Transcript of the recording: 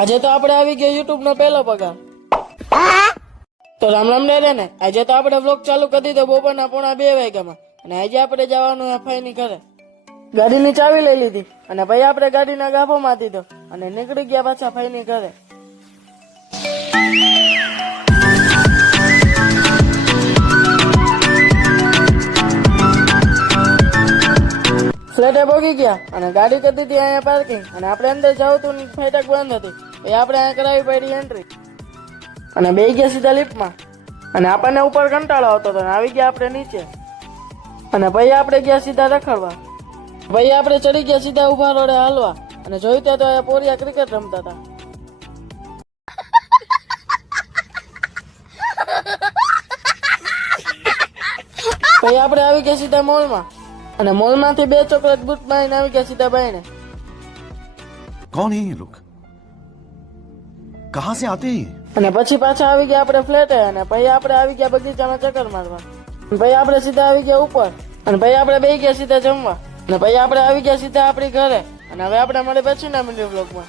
આજે તો આપણે આવી ગયો યુટ્યુબ નો પહેલો પગાર. તો રામ રામ ને આજે તો આપણે વ્લોગ ચાલુ કરી દીધો બપોરના 1:30 વાગ્યામાં. અને આજે આપણે જવાનું એફઆઈ ની ઘરે. ગાડીની ચાવી લઈ લીધી અને ભાઈ આપણે ગાડીના ગાભો મારી દીધો અને નીકળી ગયા પાછા ફાઈ ની ઘરે. ફ્લેટે પહોંચી ગયા અને ગાડી કરી દીધી અહીંયા પાર્કિંગ. અને આપણે અંદર જાવ તો ફાટક બંધ હતી એ આપણે અહીંયા કરાવી પડી એન્ટ્રી અને બેસી ગયા સીધા લિફ્ટમાં. અને આપણને ઉપર કંટાળો આવતો હતો અને આવી ગયા આપણે નીચે. અને ભાઈ આપણે ગયા સીધા રખડવા. ભાઈ આપણે ચડી ગયા સીધા ઉભા રોડે હાલવા અને જોયું ત્યાં તો અહીંયા પોરિયા ક્રિકેટ રમતા હતા. ભાઈ આપણે આવી ગયા સીધા મોલમાં અને મોલ માંથી 2 ચોકલેટ બૂટ મારીને આવી ગયા સીધા બાઈને. कौन है ये लोग कहां से आते हैं અને પછી પાછા આવી ગયા આપણે ફ્લેટે અને ભાઈ આપણે આવી ગયા બગીચામાં ચક્કર મારવા. ભાઈ આપણે સીધા આવી ગયા ઉપર અને ભાઈ આપણે બેસી ગયા સીધા જમવા. અને ભાઈ આપણે આવી ગયા સીધા આપણી ઘરે. અને હવે આપણે મળે પછીના મિની વ્લોગમાં.